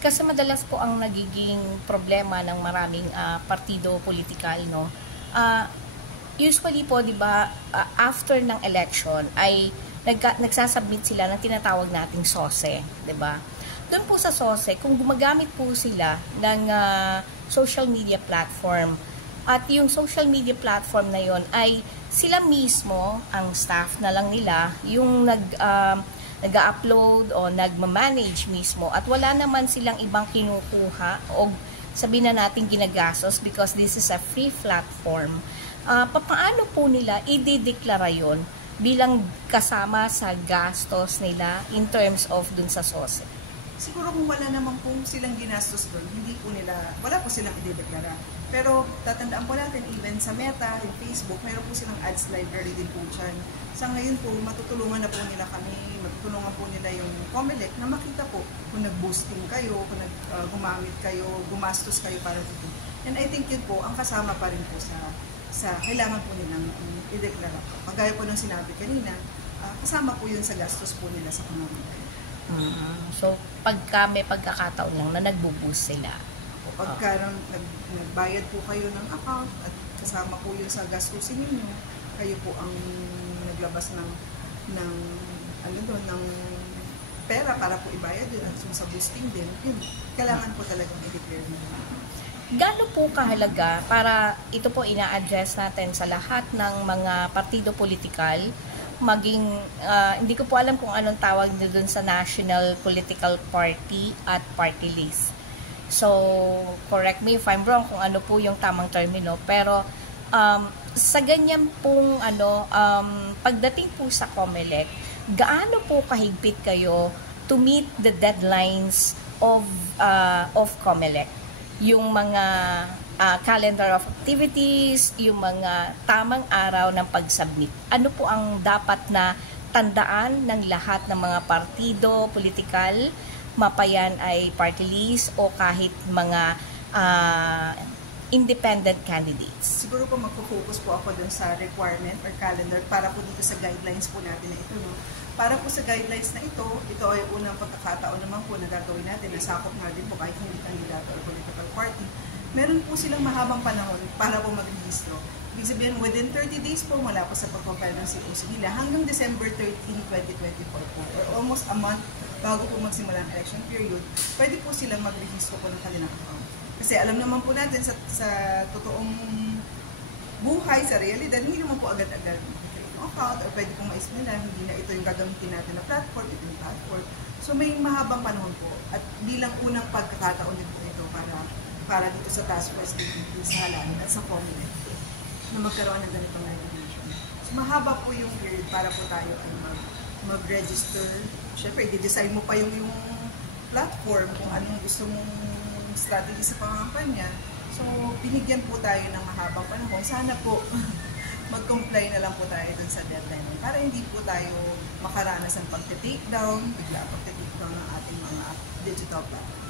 Kasi madalas po ang nagiging problema ng maraming partido politikal, no? Ah, Usually po, 'di ba, after ng election ay nagsasubmit sila ng tinatawag nating SOSE, 'di ba? Doon po sa SOSE, kung gumagamit po sila ng social media platform at yung social media platform na yon ay sila mismo, ang staff na lang nila, yung nag-upload o nagma-manage mismo at wala naman silang ibang kinukuha o sabihin na natin ginagastos because this is a free platform. Paano po nila i-declare yon bilang kasama sa gastos nila in terms of dun sa SOSE? Siguro kung wala naman pong silang ginastos doon, hindi po nila, wala po silang i-deklara. Pero tatandaan po natin, even sa Meta, yung Facebook, mayroon po silang ads library din po dyan. Sa ngayon po, matutulungan na po nila kami, matutulungan po nila yung Comelec na makita po kung nag-boosting kayo, kung gumamit kayo, gumastos kayo para dito. And I think yun po, ang kasama pa rin po sa kailangan po nilang i-deklara po. Kagaya po ng sinabi kanina, kasama po yun sa gastos po nila sa pamamagitan. So, pagka may pagkakataon lang na nagbo-boost sila. Pagka nagbayad po kayo ng account at kasama po yun sa gastusin ninyo, kayo po ang naglabas ng pera para po ibayad yun at sa boosting din, yun, kailangan po talagang i-declare nyo. Gaano po kahalaga para ito po ina-address natin sa lahat ng mga partido politikal, maging, hindi ko po alam kung anong tawag nyo dun sa National Political Party at Party List. So, correct me if I'm wrong kung ano po yung tamang termino, pero sa ganyan pong pagdating po sa Comelec, gaano po kahigpit kayo to meet the deadlines of Comelec? Yung mga calendar of activities, yung mga tamang araw ng pag-submit. Ano po ang dapat na tandaan ng lahat ng mga partido, politikal, mapayan ay party list o kahit mga independent candidates? Siguro po magpo-focus po ako dun sa requirement or calendar para po dito sa guidelines po natin na ito. No? Para po sa guidelines na ito ay unang pagkakataon naman po na gagawin natin, nasakop nga din po kahit hindi kandidato or political party. Meron po silang mahabang panahon para po mag-rehistro. Ibig sabihin, within 30 days po mula po sa pag-compile ng COC nila hanggang December 13, 2024 po, or almost a month bago po magsimula ang election period, pwede po silang mag-rehistro po ng kanilang account. Kasi alam naman po natin sa totoong buhay, sa realidad, hindi naman po agad-agad yung account or pwede pong mais nila, hindi na ito yung gagamitin natin na platform, ito yung platform. So may mahabang panahon po at bilang unang pagkakataon din po ito para dito sa Task Force sa Halalan at sa Comelec na magkaroon ng ganitong regulation. So mahaba po yung period para po tayo mag-register. Siyempre, i-design mo pa yung platform kung anong gusto mong strategy sa pangampanya. So, binigyan po tayo ng mahabang panahon. Sana po mag-comply na lang po tayo dun sa deadline para hindi po tayo makaranas ng pagte-take down, bigla pagte-take down ng ating mga digital platform.